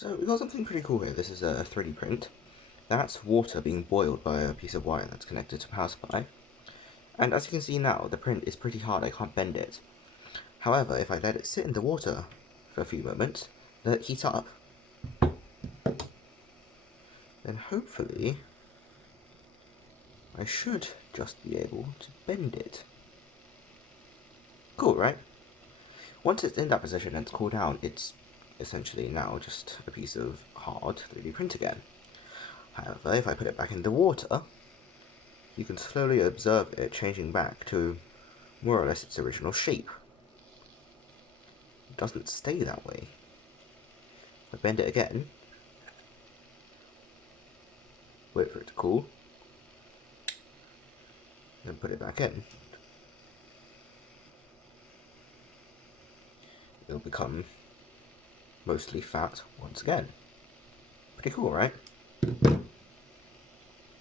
So we got something pretty cool here. This is a 3D print. That's water being boiled by a piece of wire that's connected to power supply. And as you can see now, the print is pretty hard, I can't bend it. However, if I let it sit in the water for a few moments, let it heat up, then hopefully I should just be able to bend it. Cool, right? Once it's in that position and it's cooled down, it's essentially now just a piece of hard 3D print again. However, if I put it back in the water, you can slowly observe it changing back to more or less its original shape. It doesn't stay that way. If I bend it again, wait for it to cool, then put it back in, it'll become mostly fat once again. Pretty cool, right?